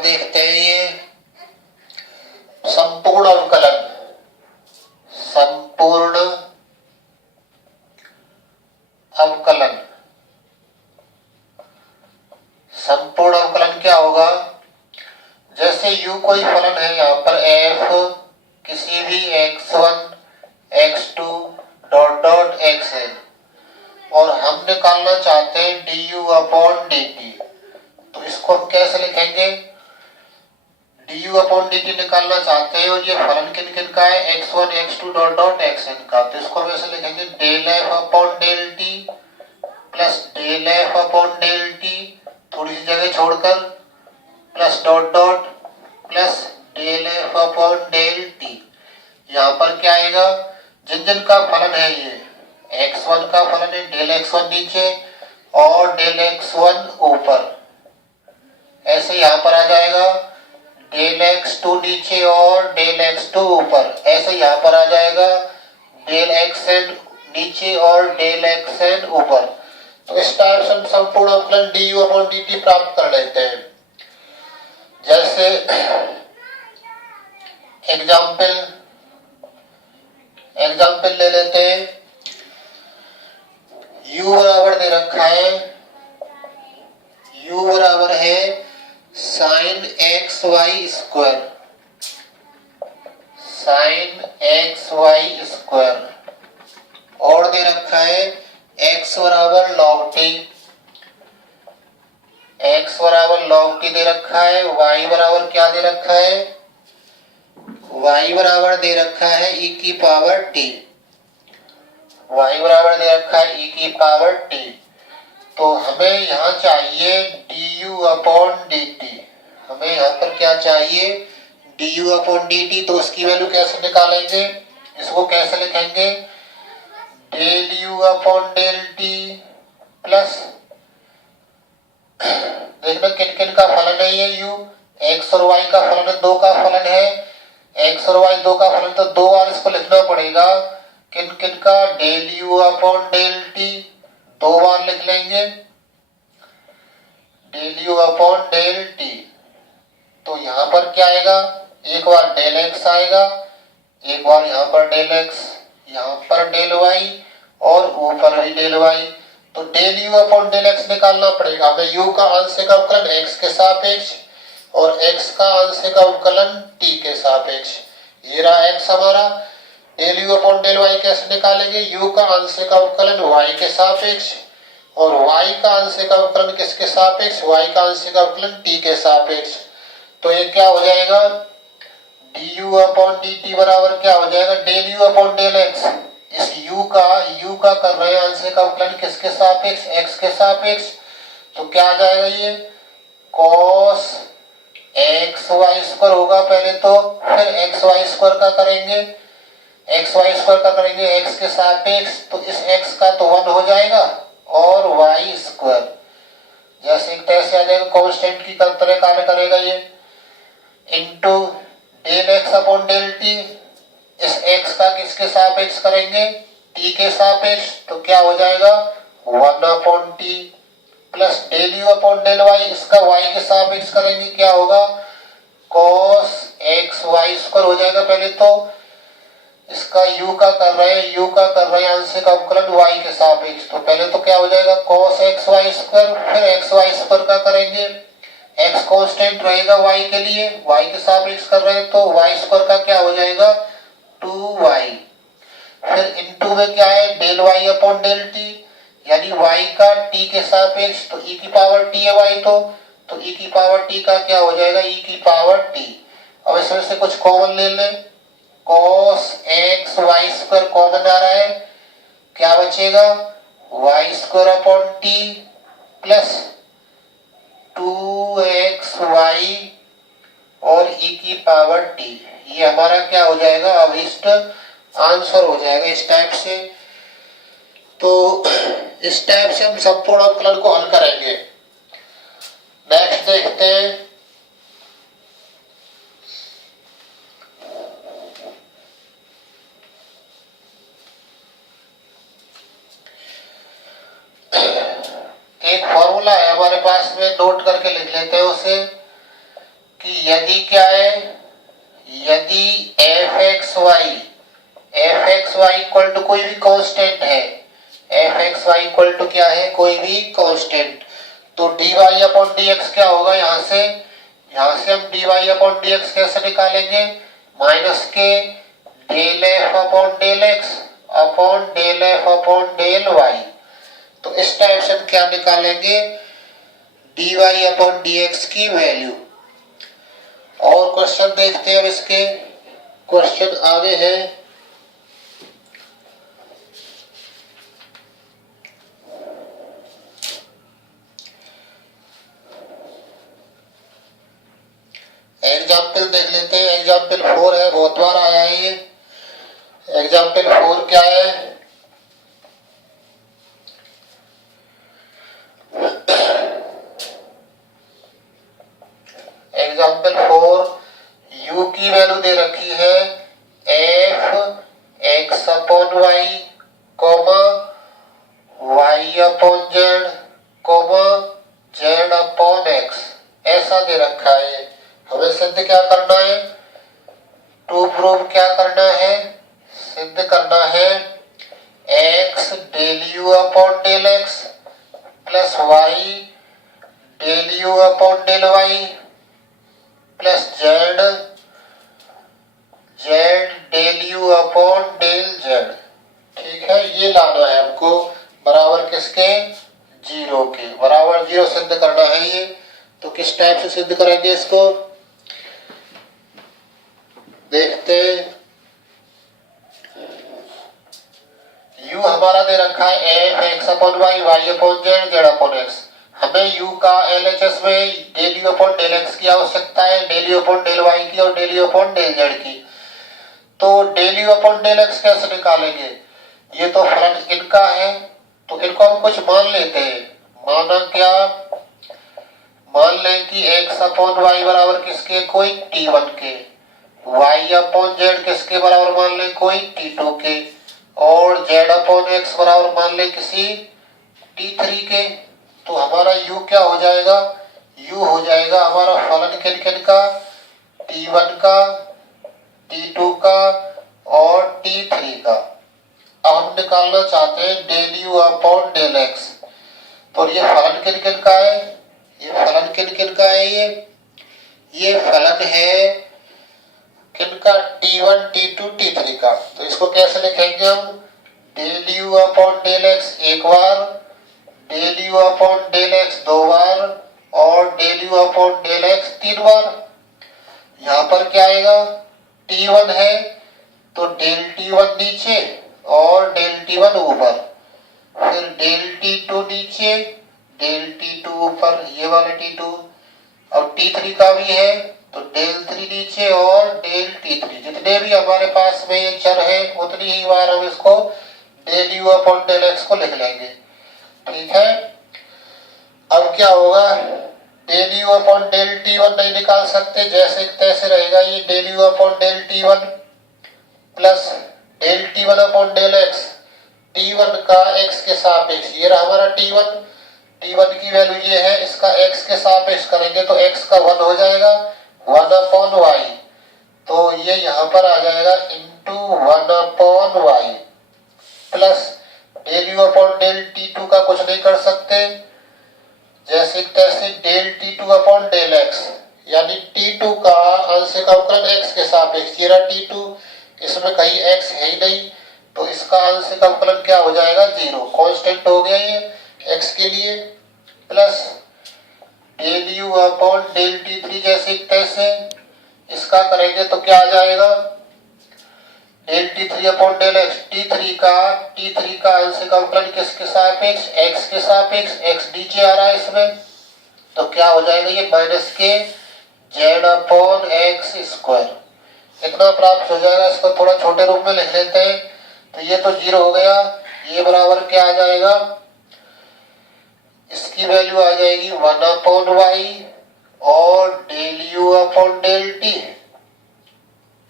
अब देखते हैं ये संपूर्ण अवकलन। संपूर्ण अवकलन, संपूर्ण अवकलन क्या होगा? जैसे u कोई फलन है, यहाँ पर f किसी भी x1 x2 dot dot xn, और हम निकालना चाहते हैं du अपॉन dt। तो इसको हम कैसे लिखेंगे? du अपॉन dt निकालना चाहते हैं और ये फलन किन किन का है? x1 x2 dot dot xn का। तो इसको हम ऐसे लिखेंगे del f upon del t plus del f upon del t, थोड़ी सी जगह छोड़कर, plus dot dot plus del f upon del t। यहाँ पर क्या आएगा? जिन जिन का फलन है, ये x1 का फलन है, डेल x1 नीचे और डेल x1 ऊपर, ऐसे यहाँ पर आ जाएगा डेल x2 नीचे और डेल x2 ऊपर, ऐसे यहाँ पर आ जाएगा डेल xn नीचे और डेल xn ऊपर। तो इस टाइप से हम संपूर्ण अवकलन du अपॉन dt प्राप्त कर लेते हैं। जैसे एग्जाम्पल ले लेते हैं। u बराबर दे रखा है, u बराबर है sine x y square, sine x y square, और दे रखा है x बराबर लॉग टी, x बराबर लॉग टी दे रखा है। y बराबर क्या दे रखा है? y बराबर दे रखा है e की पावर t, y बराबर दे रखा है e की पावर t। तो हमें यहाँ चाहिए du अपॉन dt, हमें यहाँ पर क्या चाहिए? du upon dt। तो उसकी वैल्यू कैसे निकालेंगे? इसको कैसे लिखेंगे? Del u upon del t plus, देखना किन किन का फलन है ये u, x और y का फलन है, दो का फलन है, x और y दो का फलन, तो दो बार इसको लिखना पड़ेगा। किन किन का? Del u upon del t, दो बार लिख लेंगे del u upon del t। तो यहाँ पर क्या आएगा? एक बार डेल x आएगा, एक बार यहाँ पर डेल x, यहाँ पर डेल y और ऊपर भी डेल y। तो del u upon del x निकालना पड़ेगा हमें। u का आंशिक अवकलन x के सापेक्ष और x का आंशिक अवकलन t के सापेक्ष। ये रहा x हमारा। Del u upon del y कैसे निकालेंगे? u का आंशिक अवकलन y के सापेक्ष और y का आंशिक अवकलन किसके सापेक्ष? y का आंशिक अवकलन t के सापेक्ष। तो ये क्या हो जाएगा? du अपॉन dt बराबर क्या हो जाएगा? Del u upon del x। इस u का कर रहे हैं आंशिक अवकलन किसके सापेक्ष? x के सापेक्ष। तो क्या आ जाएगा ये? cos एक्स वाई स्क्वायर होगा पहले, तो फिर एक्स वाई स्क्वायर का करेंगे, एक्स वाई स्क्वायर का करेंगे x के सापेक्ष, तो इस x का तो 1 हो जाएगा और y स्क्वायर जैसे एक तरह से आ जाएगा, कांस्टेंट की तरह कार्य करेगा ये, into del x upon del t। इस x का किसके सापेक्ष करेंगे? t के सापेक्ष। तो क्या हो जाएगा? 1 upon t plus del u upon del y, इसका y के सापेक्ष करेंगे, क्या होगा? cos एक्स वाई स्क्वायर हो जाएगा पहले, तो इसका u का कर रहे हैं आंशिक अवकलन y के सापेक्ष। तो पहले तो क्या हो जाएगा? cos एक्स वाई स्क्वायर, फिर एक्स वाई स्क्वायर का करेंगे, x कांस्टेंट रहेगा y के लिए, y के सापेक्ष कर रहे हैं, तो y स्क्वायर का क्या हो जाएगा? 2y। फिर इनटू में क्या है? Del y upon del t, यानी y का t के सापेक्ष, तो e की पावर t है y, तो e की पावर t का क्या हो जाएगा? e की पावर t। अब इसमें से कुछ कॉमन ले लें, cos x y square common आ रहा है, क्या बचेगा? y square upon t plus 2xy और e की पावर t। ये हमारा क्या हो जाएगा? अभिष्ट आंसर हो जाएगा इस टाइप से। तो इस टाइप से हम संपूर्ण अवकलन को हल करेंगे। नेक्स्ट देखते हैं, एक फॉर्मूला है हमारे पास में, नोट करके लिख लेते हैं उसे। कि यदि क्या है, यदि f x y equal to कोई भी कांस्टेंट है, f x y equal to क्या है, कोई भी कांस्टेंट, तो d y upon d x क्या होगा, यहाँ से हम d y upon d x कैसे निकालेंगे, माइनस के डेल एफ अपॉन डेल एक्स upon del f upon del y. तो इस टाइप से हम क्या निकालेंगे, d y upon d x की वैल्यू। और क्वेश्चन देखते हैं अब इसके, क्वेश्चन आगे है एग्जाम्पल देख लेते हैं। एग्जाम्पल 4 है, बहुत बार आया है ये। एग्जाम्पल 4 क्या है, एग्जाम्पल 4 u की वैल्यू दे रखी है f x upon y comma y upon z comma z upon x, ऐसा दे रखा है। हमें सिद्ध क्या करना है, टू प्रूव क्या करना है, सिद्ध करना है x del u upon del x plus y del u upon del y plus z del u upon del z. ठीक है, ये लाना है हमको बराबर किसके, जीरो के, बराबर जीरो सिद्ध करना है ये। तो किस टाइप से सिद्ध करेंगे इसको देखते। u हमारा दे रखा है f x upon y y upon z z upon x. हमें u का LHS में del u upon del x की आवश्यकता है, del u upon del y की और del u upon del z की। तो del u upon del x कैसे निकालेंगे, ये तो फलन इनका है, तो इनको हम कुछ मान लेते हैं। माना क्या, मान लें कि x अपॉन वाई बराबर किसके, कोई t1 के, y अपॉन जेड किसके बराबर मान लें, कोई t2 के, और z अपॉन x बराबर मान लें किसी t3 के। तो हमारा u क्या हो जाएगा, u हो जाएगा हमारा फलन किन किन का, t1 का, t2 का और t3 का। अब हम निकालना चाहते हैं del u upon del x. तो ये फलन किन किन का है, ये फलन किन किन का है, ये फलन है किनका, t1 t2 t3 का। तो इसको कैसे लिखेंगे हम, del u upon del x एक बार, del u upon del x दो बार और del u upon del x तीन बार। यहाँ पर क्या आएगा, t1 है तो डेल t1 नीचे और डेल t1 ऊपर, फिर डेल t2 नीचे डेल t2 ऊपर, ये वाला t2। अब t3 का भी है तो डेल 3 नीचे और डेल t3। जितने भी हमारे पास में ये चर है उतनी ही बार हम इसको del u upon del x को लिख लेंगे। ठीक है, अब क्या होगा, del u upon del t1 नहीं निकाल सकते, जैसे तैसे रहेगा ये del u upon del t1 plus del t1 upon del x, t1 का x के सापेक्ष, ये रहा हमारा t1 की वैल्यू ये है, इसका x के सापेक्ष करेंगे तो x का 1 हो जाएगा, 1 अपॉन वाई, तो ये यहाँ पर आ जाएगा into 1 upon y plus del u upon del t2 का कुछ नहीं कर सकते, जैसे तैसे del t2 upon del x, यानी t2 का आंशिक अवकलन x के सापेक्ष, ये रहा t2, इसमें कहीं x है ही नहीं, तो इसका आंशिक अवकलन क्या हो जाएगा, जीरो, कांस्टेंट हो गया ये x के लिए, plus del u upon del t3 जैसे तैसे, इसका करेंगे तो क्या आ जाएगा, del t3 upon del x, t3 का आंशिक अवकलन किसके सापेक्ष, x के सापेक्ष, x नीचे आ रहा है इसमें, तो क्या हो जाएगा ये माइनस के z अपॉन एक्स स्क्वायर, इतना प्राप्त हो जाएगा। इसको थोड़ा छोटे रूप में लिख लेते हैं, तो ये तो जीरो हो गया, ये बराबर क्या आ जाएगा, इसकी वैल्यू आ जाएगी 1 अपॉन वाई और del u upon del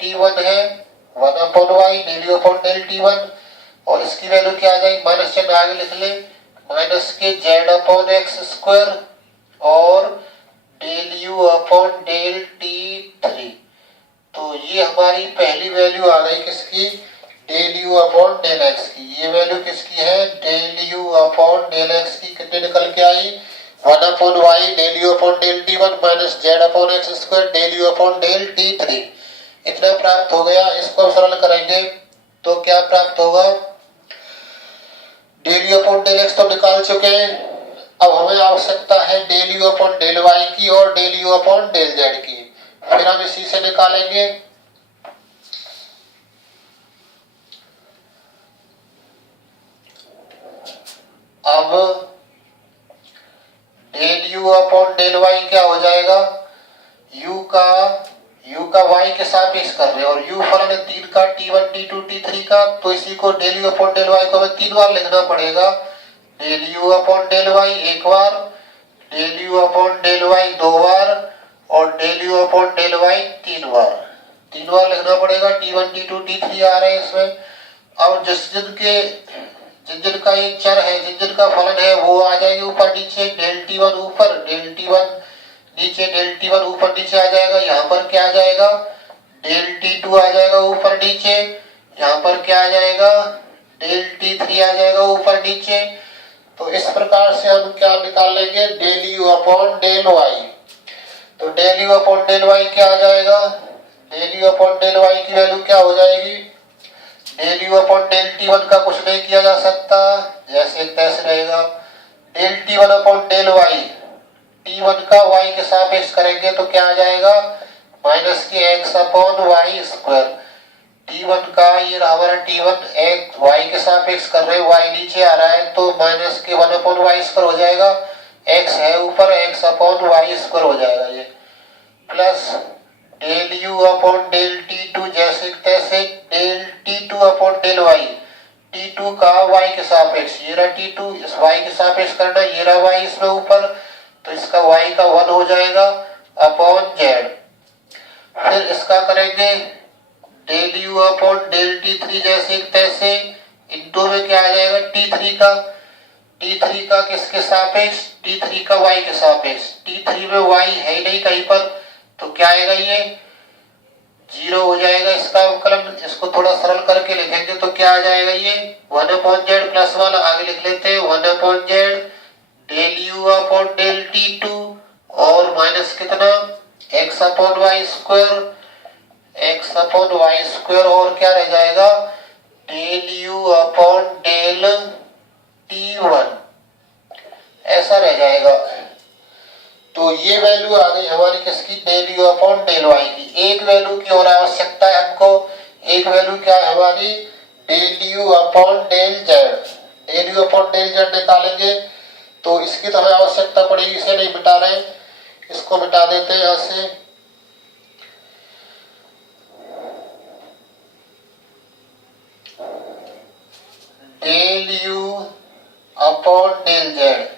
t1 है 1 upon y del u upon del t1, और इसकी वैल्यू क्या आ जाएगी, माइनस चिन्ह आगे लिख ले, माइनस के z अपॉन एक्स स्क्वायर और del u upon del t3। तो ये हमारी पहली वैल्यू आ गई किसकी, del u upon del x की। ये वैल्यू किसकी है, del u upon del x की। कितने निकल के आई, 1 upon y del u upon del t1 minus z upon x square del u upon del t3। इतना प्राप्त हो गया। इसको हम सरल करेंगे तो क्या प्राप्त होगा, del u upon del x तो निकाल चुके हैं। अब हमें आवश्यकता है del u upon del y की और del u upon del z की। फिर हम इसी से निकालेंगे। अब del u upon del y क्या हो जाएगा, u का y के सापेक्ष कर रहे हैं और u फलन है 3 का, t1 t2 t3 का। तो इसी को del u upon del y को हमें 3 बार लिखना पड़ेगा। Del u upon del y 1 बार, del u upon del y 2 बार और del u upon del y 3 बार। 3 बार लिखना पड़ेगा। t1 t2 t3 आ रहे हैं इसमें। अब जिनका ये चर है, जिनका फलन है वो आ जाएगी ऊपर नीचे, डेल t1 ऊपर डेल t1 नीचे, डेल t1 ऊपर नीचे आ जाएगा। यहाँ पर क्या आ जाएगा, डेल t2 आ जाएगा ऊपर नीचे। यहाँ पर क्या आ जाएगा, डेल t3 आ जाएगा ऊपर नीचे। तो इस प्रकार से हम क्या निकाल लेंगे, del u upon del y. तो del u upon del y क्या आ जाएगा, del u upon del y की वैल्यू क्या हो जाएगी, del u upon del t1 का कुछ नहीं किया जा सकता, जैसे तैसे रहेगा। Del t1 upon del Y, t1 का y के सापेक्ष करेंगे तो क्या आ जाएगा, माइनस के x upon y square. t1 का ये हमारा t1 एक y के सापेक्ष कर रहे हैं, y नीचे आ रहा है तो माइनस के 1 अपॉन वाई स्क्वायर हो जाएगा। x है ऊपर, x अपॉन वाई स्क्वायर हो जाएगा ये, plus del u upon del t2 जैसे तैसे, del t2 upon del y, t2 का y के सापेक्ष, ये रहा t2, इस y के सापेक्ष करना, ये रहा y इसमें ऊपर, तो इसका y का 1 हो जाएगा अपॉन z। फिर इसका करेंगे del u upon del t3 जैसे तैसे, इनटू में क्या आ जाएगा t3 का किसके सापेक्ष, t3 का y के सापेक्ष। t3 में y है ही नहीं कहीं पर, तो क्या आएगा, ये 0 हो जाएगा इसका अवकलन। इसको थोड़ा सरल करके लिखेंगे तो क्या आ जाएगा, ये 1 अपॉन जेड प्लस 1 आगे लिख लेते हैं, 1 upon z del u upon del t2 और माइनस कितना, x upon y square, x upon y square और क्या रह जाएगा, del u upon del t1, ऐसा रह जाएगा। तो ये वैल्यू आ गई हमारी किसकी, del u upon del y की। एक वैल्यू की और आवश्यकता है हमको, एक वैल्यू क्या है हमारी, del u upon del z. Del u upon del z निकालेंगे तो इसकी तो हमें आवश्यकता पड़ेगी, इसे नहीं मिटा रहे, इसको मिटा देते हैं यहाँ से। Del u upon del z,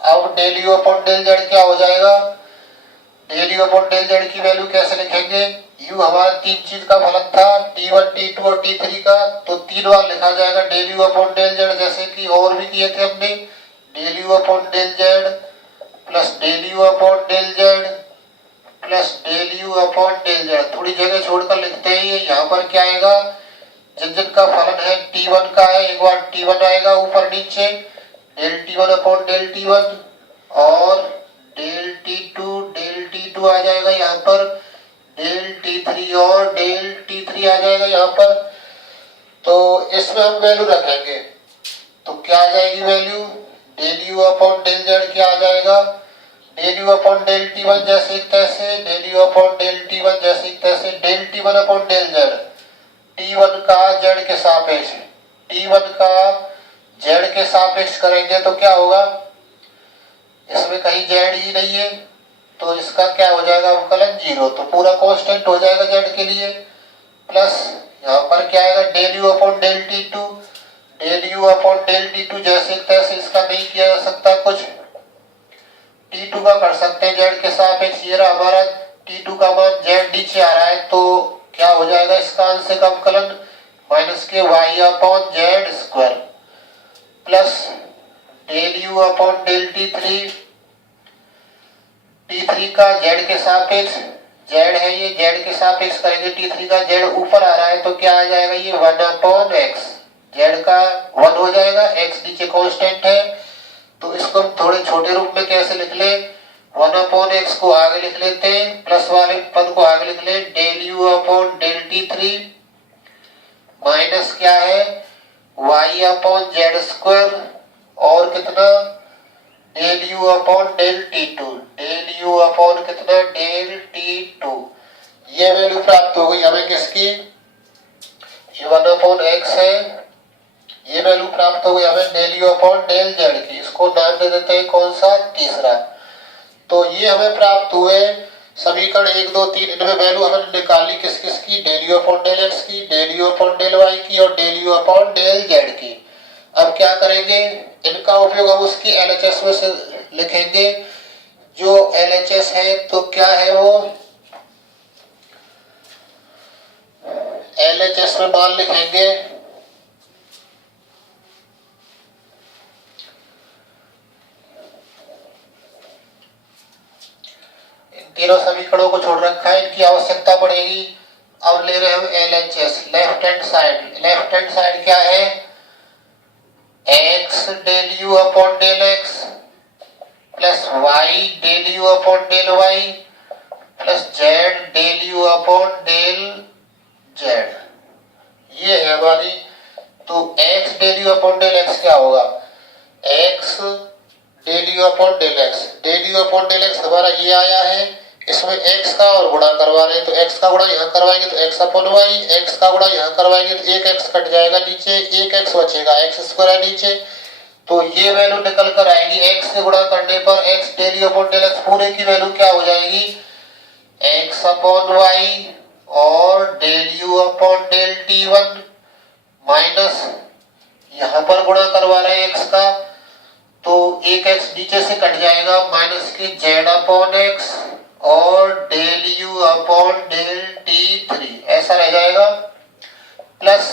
अब del u upon del z क्या हो जाएगा, del u upon del z की वैल्यू कैसे लिखेंगे, यू हमारा 3 चीज का फलन था, t1 t2 और t3 का, तो 3 बार लिखा जाएगा del u upon del z, जैसे कि और भी किए थे हमने, del u upon del z plus del u upon del z plus del u upon del z. थोड़ी जगह छोड़कर लिखते हैं, ये यहाँ पर क्या आएगा, जिनका फलन है t1 का है, एक बार t1 आएगा ऊपर नीचे, del t1 upon del t1 और डेल t2 आ जाएगा यहाँ पर, डेल t3 और डेल t3 आ जाएगा यहाँ पर। तो इसमें हम वैल्यू रखेंगे तो क्या आ जाएगी value, del u upon del z क्या आ जाएगा, del u upon del t1 जैसे तैसे, del u upon del t1 जैसे तैसे, del t1 upon del Z, t1 का जेड के सापेक्ष, t1 का जेड के सापेक्ष करेंगे तो क्या होगा, इसमें कहीं जेड ही नहीं है तो इसका क्या हो जाएगा अवकलन 0, तो पूरा कांस्टेंट हो जाएगा जेड के लिए। प्लस यहाँ पर क्या आएगा, del u upon del t2, del u upon del t2 जैसे तैसे, इसका नहीं किया जा सकता कुछ, t2 का कर सकते हैं जेड के सापेक्ष, ये रहा हमारा t2 का मान, जेड नीचे आ रहा है तो क्या हो जाएगा इसका आंशिक अवकलन माइनस के y upon z square plus del u upon del t3 T3 का z के सापेक्ष, z है ये, z के सापेक्ष करेंगे T3 का, z ऊपर आ रहा है तो क्या आ जाएगा ये 1/x, z का 1 हो जाएगा, x नीचे कांस्टेंट है तो इसको हम थोड़े छोटे रूप में कैसे लिख ले, 1/x को आगे लिख लेते हैं, प्लस वाले पद को आगे लिख ले, del u upon del T3 minus क्या है y अपॉन जेड स्क्वायर और कितना del u upon del T2, del u upon कितना डेल T2। ये वैल्यू प्राप्त हो गई हमें किसकी, ये 1/x है, ये वैल्यू प्राप्त हो गई हमें del u upon del z की, इसको नाम दे देते हैं कौन सा, तीसरा। तो ये हमें प्राप्त हुए समीकरण 1 2 3, इनमें वैल्यू हमने निकाली किस किस की, del u upon del x की, del u upon del y की और del u upon del z की। अब क्या करेंगे, इनका उपयोग हम उसकी एलएचएस में से लिखेंगे, जो एलएचएस है तो क्या है वो एलएचएस में मान लिखेंगे तीनों समीकरणों को छोड़ रखा है, इनकी आवश्यकता पड़ेगी। अब ले रहे हम LHS, left hand side, left hand side क्या है x del u upon del x plus y del u upon del y plus z del u upon del z, ये है हमारी। तो x del u upon del x क्या होगा, x del u upon del x, del u upon del x हमारा ये आया है, इसमें x का और गुणा करवा रहे हैं तो x का गुणा यहाँ करवाएंगे तो x अपॉन y, x का गुणा यहाँ करवाएंगे तो एक x कट जाएगा नीचे, एक x बचेगा, x स्क्वायर है नीचे, तो ये वैल्यू निकल कर आएगी x से गुणा करने पर x del u upon del x पूरे की वैल्यू क्या हो जाएगी x अपॉन y और del u upon del T1 minus यहाँ पर गुणा करवा रहे हैं x का तो एक x नीचे से कट जाएगा माइनस के z अपॉन x और del u upon del T3 ऐसा रह जाएगा, प्लस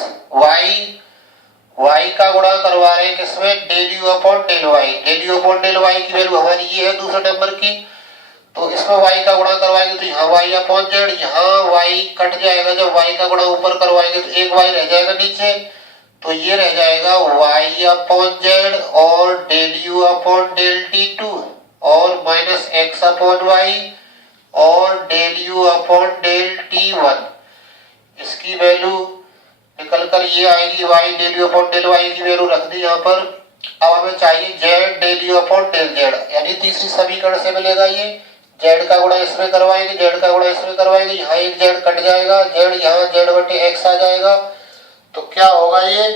y का गुणा करवा रहे हैं किसमें del u upon del y, del u upon del y की वैल्यू हमारी ये है दूसरे नंबर की, तो इसमें y का गुणा करवाएंगे तो यहाँ y अपॉन जेड, यहाँ y कट जाएगा, जब y का गुणा ऊपर करवाएंगे तो एक y रह जाएगा नीचे, तो ये रह जाएगा y अपॉन जेड और del u upon del T2 और माइनस x अपॉन y और del u upon del T1, इसकी वैल्यू निकल कर ये आएगी y del u upon del y की वैल्यू रख दी यहाँ पर। अब हमें चाहिए z del u upon del z, यानी तीसरी समीकरण से मिलेगा ये, z का गुणा इसमें करवाएंगे, z का गुणा इसमें करवाएंगे, यहाँ एक z कट जाएगा, z यहाँ z बटे x आ जाएगा, तो क्या होगा ये,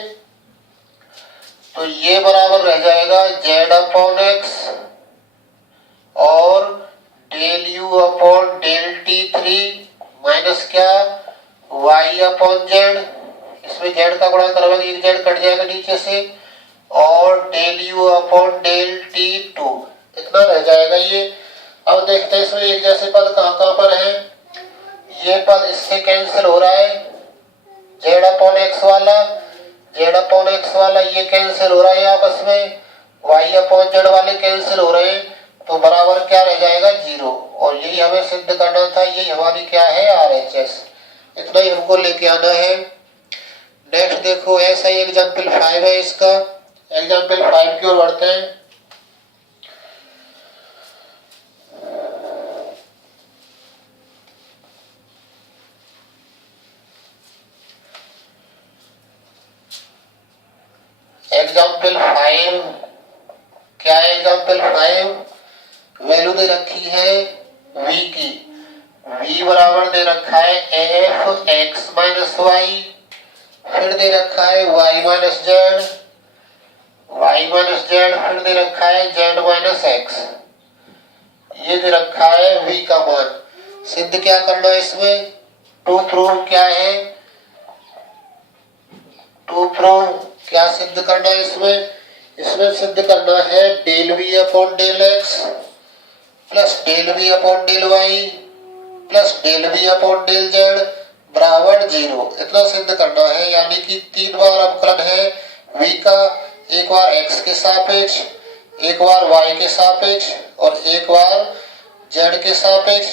तो ये बराबर रह जाएगा z अपॉन x और del u upon del T3 minus क्या y अपॉन z, इसमें z का गुणा करवाएंगे एक z कट जाएगा नीचे से और del u upon del T2 इतना रह जाएगा ये। अब देखते हैं इसमें एक जैसे पद कहाँ कहाँ पर है, ये पद इससे कैंसिल हो रहा है, z अपॉन x वाला ये कैंसिल हो रहा है आपस में, y अपॉन z वाले कैंसिल हो रहे हैं, तो बराबर क्या रह जाएगा 0, और यही हमें सिद्ध करना था, यही हमारी क्या है RHS, इतना ही हमको लेके आना है। नेक्स्ट देखो ऐसा ही एग्जाम्पल 5 है, इसका एग्जाम्पल 5 की ओर बढ़ते हैं। एग्जाम्पल 5 क्या है, एग्जाम्पल 5 वैल्यू दे रखी है v की, v बराबर दे रखा है f x माइनस y, फिर दे रखा है y माइनस जेड, फिर दे रखा है z माइनस x, ये दे रखा है v का मान। सिद्ध क्या करना है इसमें, टू प्रूव क्या है, टू प्रूव क्या सिद्ध करना है इसमें सिद्ध करना है del v upon del x plus del v upon del y plus del v upon del z बराबर 0, इतना सिद्ध करना है। यानी कि 3 बार अवकलन है v का, एक बार x के सापेक्ष, एक बार y के सापेक्ष और एक बार जेड के सापेक्ष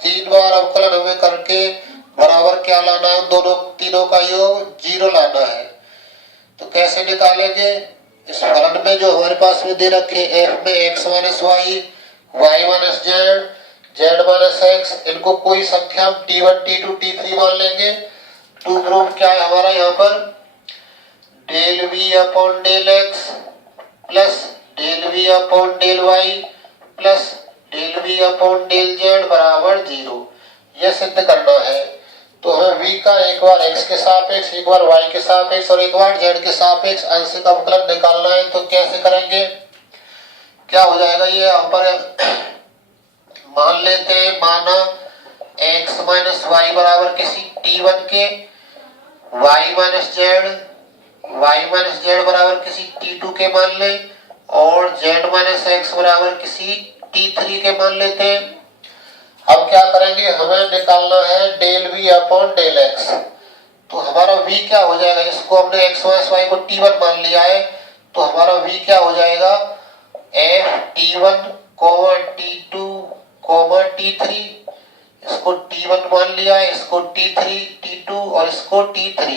3 बार अवकलन हमें करके बराबर क्या लाना है, दोनों तीनों का योग 0 लाना है। तो कैसे निकालेंगे, इस फलन में जो हमारे पास में दे रखे f में x minus y, y minus z, z minus x, इनको कोई संख्या हम t1 t2 t3 मान लेंगे। टू प्रूफ क्या है हमारा यहाँ पर, del v upon del x plus del v upon del y plus del v upon del z बराबर 0, यह सिद्ध करना है। तो हमें v का एक बार x के सापेक्ष, एक बार y के सापेक्ष और एक बार z के सापेक्ष आंशिक अवकलन निकालना है। तो कैसे करेंगे, क्या हो जाएगा, ये यहाँ पर मान लेते हैं, माना x माइनस वाई बराबर किसी t1 के, y माइनस जेड बराबर किसी t2 के मान ले, और z माइनस एक्स बराबर किसी t3 के मान लेते हैं। अब क्या करेंगे, हमें निकालना है del v upon del x। तो हमारा v क्या हो जाएगा, इसको हमने x माइनस वाई को t1 मान लिया है, तो हमारा v क्या हो जाएगा, f t1 t2 t3, इसको t1 मान लिया है, इसको t3 t2 और इसको t3।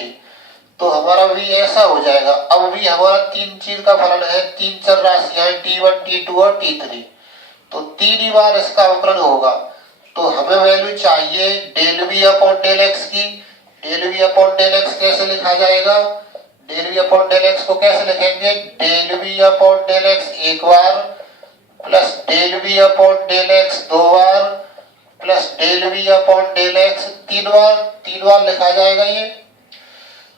तो हमारा v ऐसा हो जाएगा। अब v हमारा तीन चीज का फलन है, तीन चर राशि है t1 t2 और t3, तो तीन ही बार इसका अवकलन होगा। तो हमें वैल्यू चाहिए del v upon del x की। Del v upon del x कैसे लिखा जाएगा, del v upon del x को कैसे लिखेंगे, del v upon del x एक बार plus del v upon del x दो बार plus del v upon del x तीन बार लिखा जाएगा ये।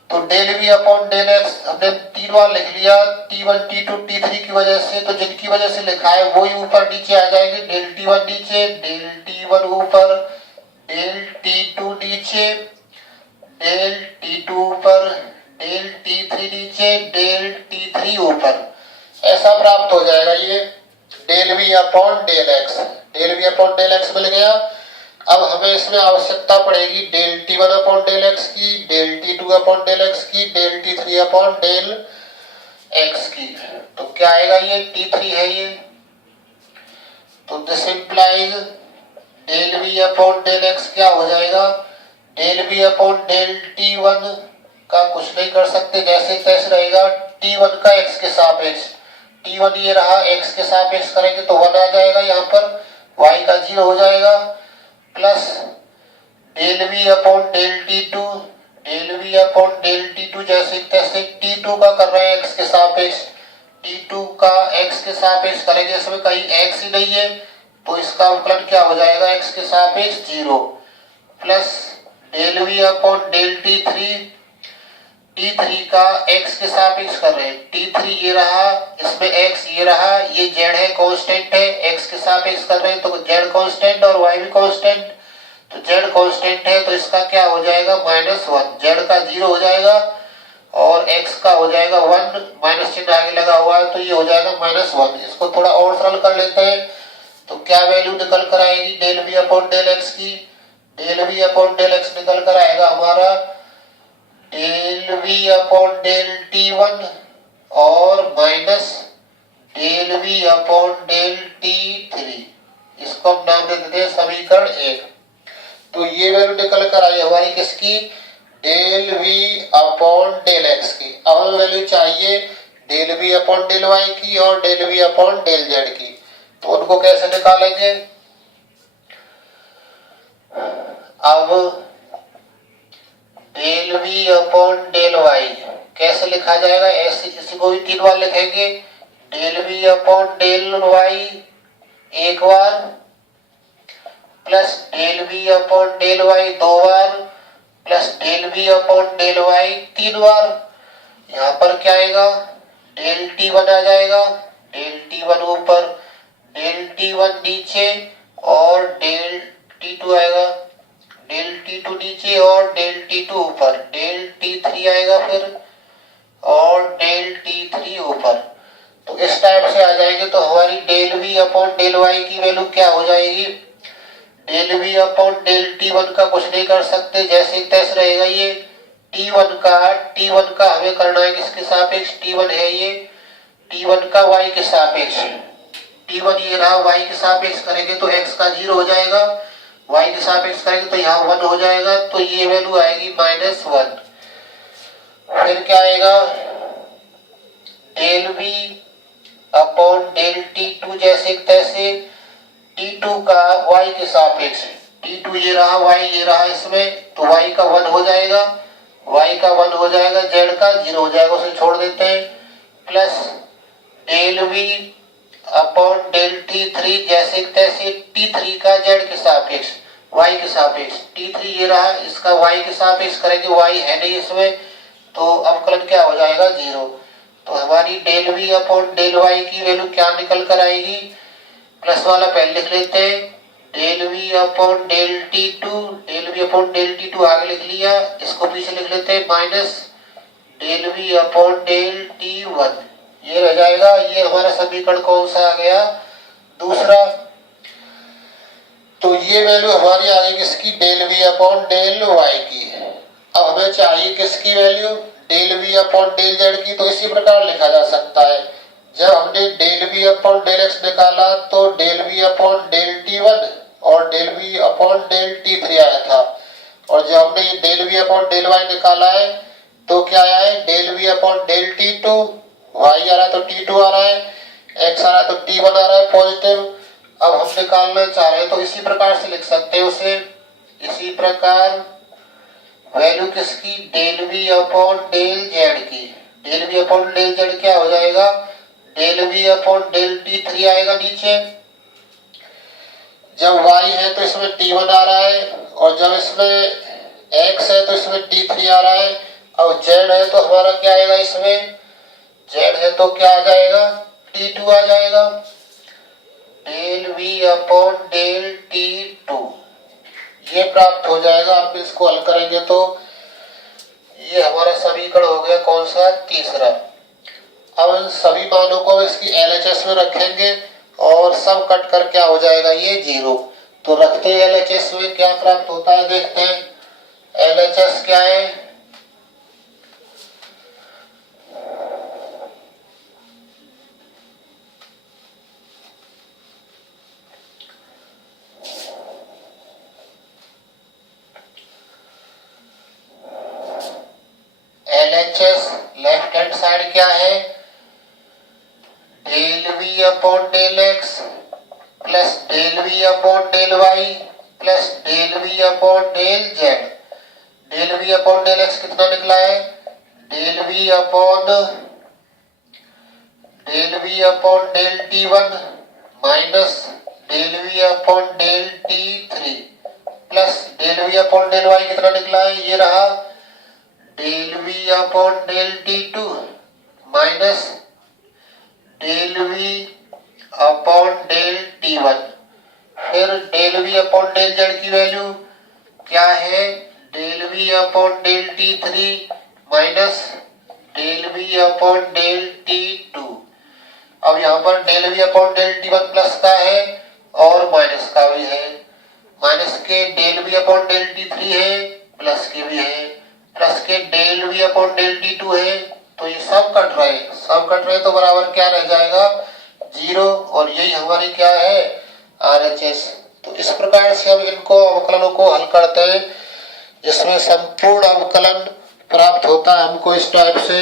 तो del v upon del x हमने तीन बार लिख लिया, t1 t2 t3 की वजह से, तो जिनकी वजह से लिखा है वही ऊपर नीचे आ जाएंगे। डेल t1 नीचे, डेल t1 ऊपर, डेल t2 नीचे, डेल t2 ऊपर, डेल t3 नीचे, डेल t3 ऊपर, ऐसा प्राप्त हो जाएगा ये del v upon del x। Del v upon del x मिल गया। अब हमें इसमें आवश्यकता पड़ेगी del t1 upon del x की, del t2 upon del x की, del t3 upon del x की। तो क्या आएगा, ये t3 है ये, तो this implies del v upon del x क्या हो जाएगा, del v upon del t1 का कुछ नहीं कर सकते, जैसे तैसे रहेगा, t1 का x के सापेक्ष, t1 ये रहा, x के सापेक्ष करेंगे तो 1 आ जाएगा, यहाँ पर y का 0 हो जाएगा, plus del v upon del t2, del v upon del t2 जैसे तैसे t2 का कर रहे हैं x के सापेक्ष, t2 का x के सापेक्ष करेंगे, इसमें कहीं x ही नहीं है, तो इसका अवकलन क्या हो जाएगा, x के सापेक्ष 0, plus del v upon del t3, t3 का x के सापेक्ष कर रहे हैं, t3 ये रहा, इसमें x ये रहा, ये z है, कांस्टेंट है, x के सापेक्ष कर रहे हैं तो z कांस्टेंट और y भी कांस्टेंट, तो z कांस्टेंट है, तो इसका क्या हो जाएगा, -1, z का 0 हो जाएगा और x का हो जाएगा 1, माइनस चिन्ह आगे लगा हुआ है, तो ये हो जाएगा -1। इसको थोड़ा और सरल कर लेते हैं, तो क्या वैल्यू निकल कर आएगी del v upon del x की, del v upon del x निकल कर आएगा हमारा del v upon del t1 और minus del v upon del t3, इसको हम नाम दे देते हैं समीकरण 1। तो ये वैल्यू निकल कर आई हमारी किसकी, del v upon del x की। अब हमें वैल्यू चाहिए del v upon del y की और del v upon del z की, तो उनको कैसे निकालेंगे। अब del v upon del y कैसे लिखा जाएगा, ऐसे इसी को भी तीन बार लिखेंगे, del v upon del y एक बार plus del v upon del y दो बार plus del v upon del y तीन बार। यहाँ पर क्या आएगा, डेल t1 आ जाएगा, डेल t1 ऊपर, डेल t1 नीचे और डेल t2 आएगा, डेल t2 नीचे और डेल t2 ऊपर, डेल t3 आएगा फिर और डेल t3 ऊपर। तो इस टाइप से आ जाएंगे। तो हमारी del v upon del y की वैल्यू क्या हो जाएगी, del v upon del t1 का कुछ नहीं कर सकते, जैसे तैसे रहेगा ये, t1 का हमें करना है किसके सापेक्ष, t1 है ये, t1 का y के सापेक्ष, T1 ये रहा, y के सापेक्ष करेंगे तो x का 0 हो जाएगा, y के सापेक्ष करेंगे तो यहाँ 1 हो जाएगा, तो ये वैल्यू आएगी -1। फिर क्या आएगा, del v upon del T2 जैसे तैसे, T2 का y के सापेक्ष, T2 ये रहा, y ये रहा, इसमें तो y का 1 हो जाएगा, y का 1 हो जाएगा, z का 0 हो जाएगा, उसे छोड़ देते हैं, plus del v upon del T3 जैसे तैसे, T3 का z के सापेक्ष, y के सापेक्ष, T3 ये रहा, इसका y के सापेक्ष करेंगे, y है नहीं इसमें, तो अवकलन क्या हो जाएगा 0। तो हमारी del v upon del y की वैल्यू क्या निकल कर आएगी, प्लस वाला पहले लिख लेते हैं, del v upon del T2, del v upon del T2 आगे लिख लिया, इसको पीछे लिख लेते हैं, minus del v upon del T1, ये रह जाएगा। ये हमारा समीकरण कौन सा आ गया, दूसरा। तो ये वैल्यू हमारी आ गई किसकी, del v upon del y की। अब हमें चाहिए किसकी value, del v upon del z की। तो इसी प्रकार लिखा जा सकता है, जब हमने del v upon del x निकाला तो del v upon del T1 और del v upon del T3 आया था, और जब हमने ये del v upon del y निकाला है तो क्या आया है, del v upon del T2, y आ रहा है तो T2 आ रहा है, x आ रहा है तो T1 आ रहा है पॉजिटिव। अब हम निकालना चाह रहे हैं तो इसी प्रकार से लिख सकते हैं उसे, इसी प्रकार वैल्यू किसकी, del v upon del z की। Del v upon del z क्या हो जाएगा, del v upon del T3 आएगा नीचे, जब y है तो इसमें T1 आ रहा है, और जब इसमें x है तो इसमें T3 आ रहा है, और z है तो हमारा क्या आएगा, इसमें z है तो क्या आ जाएगा, T2 आ जाएगा। Del v upon del T2 ये प्राप्त हो जाएगा। आप इसको हल करेंगे तो ये हमारा समीकरण हो गया कौन सा, तीसरा। अब इन सभी मानों को इसकी LHS में रखेंगे और सब कट कर क्या हो जाएगा, ये 0। तो रखते हैं LHS में, क्या प्राप्त होता है देखते हैं। LHS क्या है, LHS लेफ्ट हैंड साइड क्या है, del v upon del x plus del v upon del y plus del v upon del z। Del v upon del x कितना निकला है, del v upon del T1 minus del v upon del T3 plus del v upon del y कितना निकला है, ये रहा, del v upon del T2 minus del v upon del T1। फिर del v upon del z की value क्या है, del v upon del T3 minus del v upon del T2। अब यहाँ पर del v upon del T1 plus का है और माइनस का भी है, माइनस के del v upon del T3 है, प्लस के भी है, प्लस के del v upon del T2 है। तो ये सब कट रहे तो बराबर क्या रह जाएगा, 0। और यही हमारी क्या है, RHS। तो इस प्रकार से हम इनको अवकलनों को हल करते हैं, जिसमें संपूर्ण अवकलन प्राप्त होता है हमको इस टाइप से।